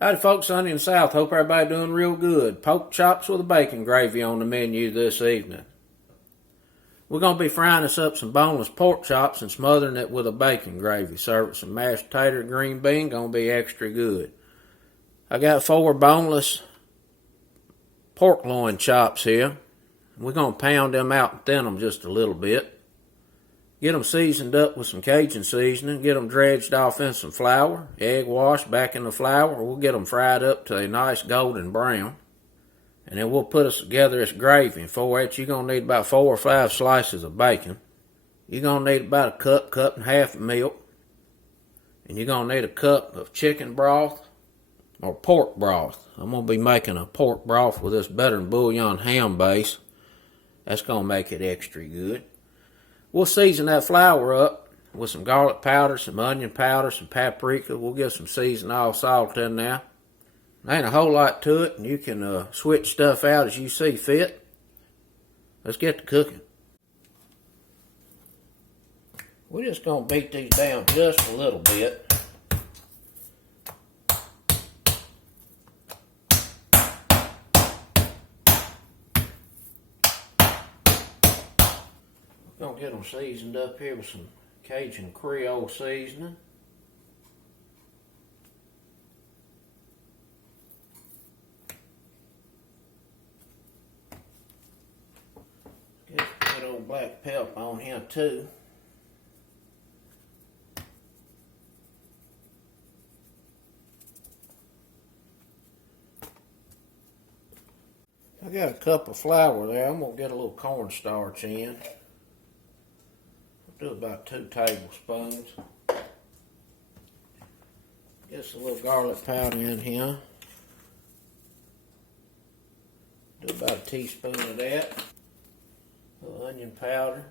Howdy folks, Sunny in the South. Hope everybody doing real good. Pork chops with a bacon gravy on the menu this evening. We're going to be frying us up some boneless pork chops and smothering it with a bacon gravy. Serve with some mashed potato, green bean, going to be extra good. I got 4 boneless pork loin chops here. We're going to pound them out and thin them just a little bit. Get them seasoned up with some Cajun seasoning. Get them dredged off in some flour. Egg wash back in the flour. We'll get them fried up to a nice golden brown. And then we'll put us together this gravy. And for that, you're going to need about 4 or 5 slices of bacon. You're going to need about a cup and a half of milk. And you're going to need a cup of chicken broth or pork broth. I'm going to be making a pork broth with this better than bouillon ham base. That's going to make it extra good. We'll season that flour up with some garlic powder, some onion powder, some paprika. We'll get some seasoned all salt in there. There ain't a whole lot to it, and you can switch stuff out as you see fit. Let's get to cooking. We're just going to beat these down just a little bit. Gonna get them seasoned up here with some Cajun Creole seasoning. Get that old black pepper on here too. I got a cup of flour there. I'm gonna get a little cornstarch in. Do about 2 tablespoons. Get some little garlic powder in here. Do about a teaspoon of that. A little onion powder.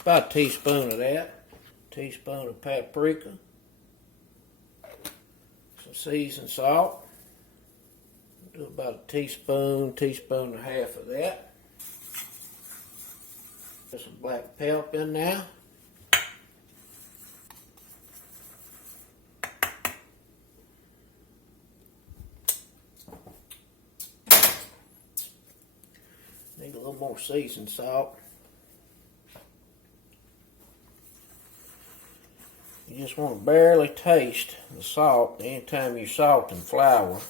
About a teaspoon of that. A teaspoon of paprika. Some seasoned salt. Do about a teaspoon and a half of that. Put some black pepper in there. Need a little more seasoned salt. You just want to barely taste the salt anytime you salt and flour,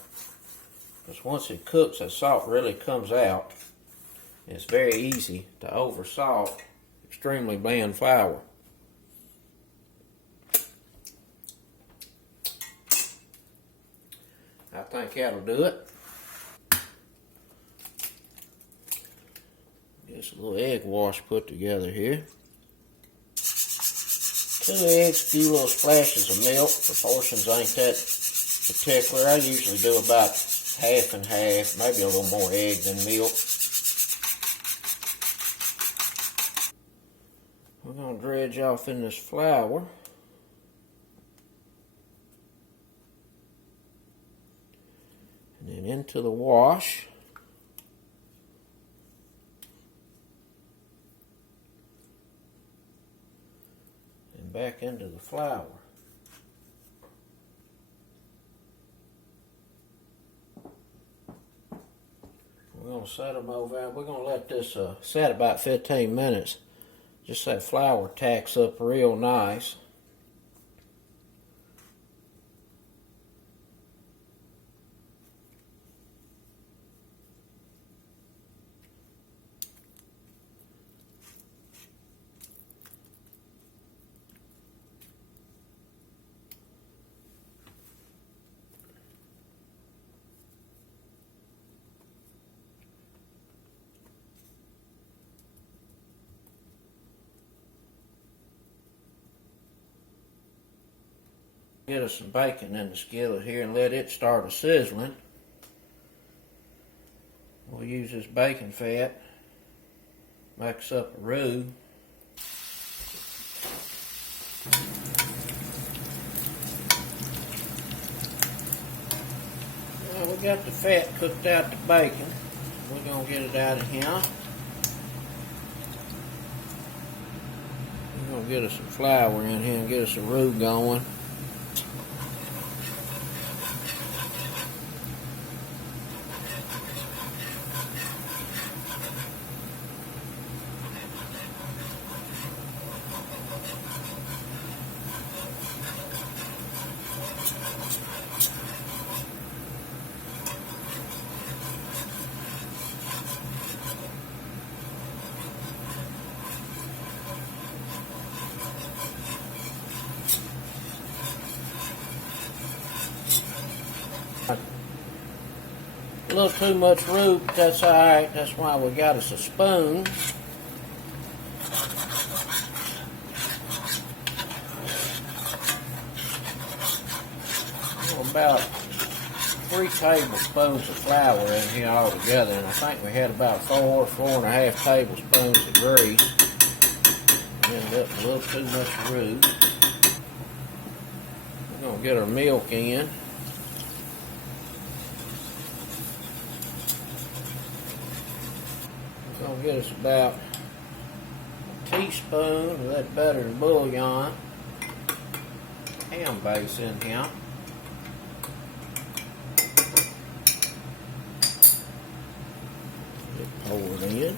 because once it cooks, that salt really comes out. It's very easy to over salt extremely bland flour. I think that'll do it. Get a little egg wash put together here. 2 eggs, a few little splashes of milk. Proportions ain't that particular. I usually do about half and half, maybe a little more egg than milk. We're going to dredge off in this flour. And then into the wash. And back into the flour. We're going to set them over. We're going to let this set about 15 minutes. Just that flour tacks up real nice. Get us some bacon in the skillet here and let it start a sizzling. We'll use this bacon fat, mix up a roux. Now we got the fat cooked out the bacon. We're going to get it out of here. We're going to get us some flour in here and get us a roux going. little too much roux, but that's alright. That's why we got us a spoon. About 3 tablespoons of flour in here altogether, and I think we had about 4.5 tablespoons of grease. Ended up a little too much roux. We're going to get our milk in. We're going to get us about a teaspoon of that butter and bouillon, ham base in here. Pour it in.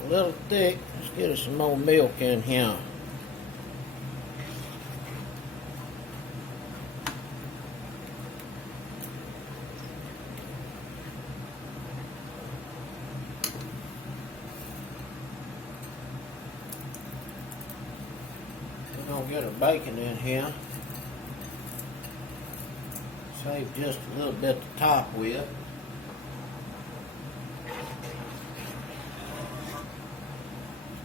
A little thick. Let's get us some more milk in here. We're going to get our bacon in here. Save just a little bit to top with.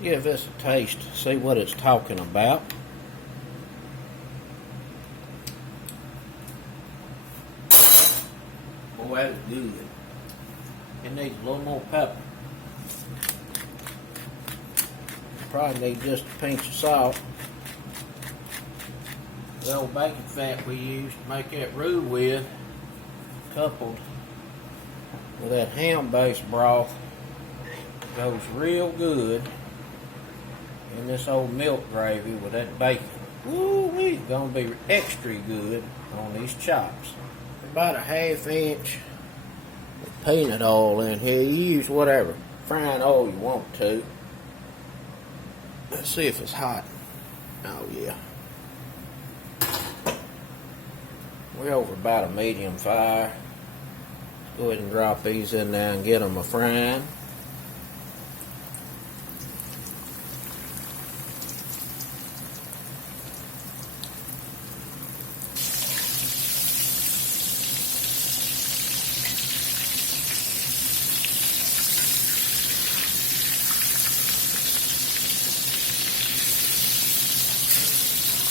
Give this a taste, see what it's talking about. Boy, that is good. It needs a little more pepper. Probably need just a pinch of salt. The old bacon fat we used to make that roux with, coupled with that ham-based broth, goes real good in this old milk gravy with that bacon. Woo-wee, gonna be extra good on these chops. About a 1/2 inch of peanut oil in here. You use whatever frying oil you want to. Let's see if it's hot. Oh yeah. We're over about a medium fire. Let's go ahead and drop these in there and get them a frying.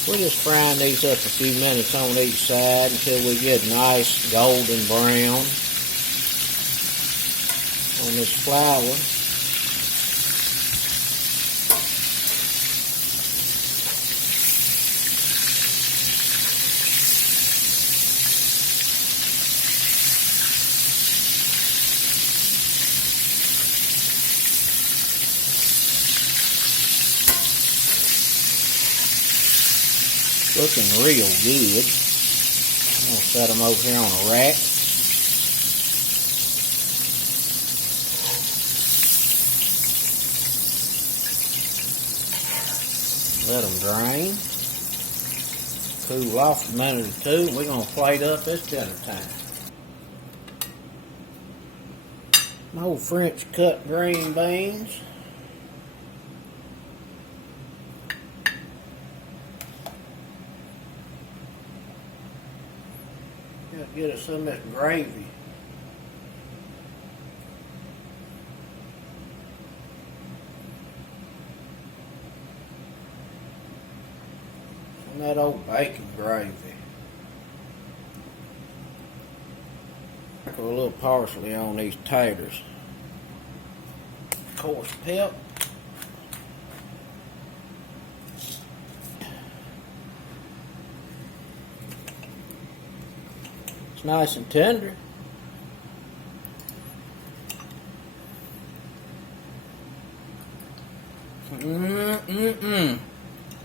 We're just frying these up a few minutes on each side until we get nice golden brown on this flour. Looking real good. I'm going to set them over here on a rack. Let them drain. Cool off a minute or two. We're going to plate up this dinner time. More French cut green beans. Get us some of that gravy. Some of that old bacon gravy. Sprinkle a little parsley on these taters. Coarse pep. It's nice and tender.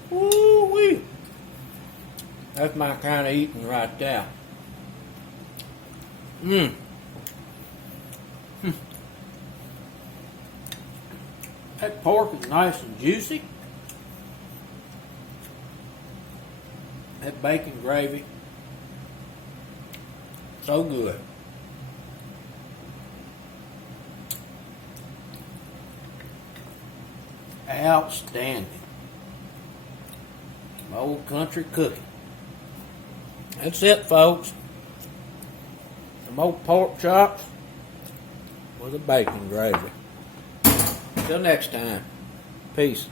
Woo-wee. That's my kind of eating right there. That pork is nice and juicy. That bacon gravy, so good. Outstanding. Some old country cooking. That's it, folks. Some old pork chops with a bacon gravy. Till next time. Peace.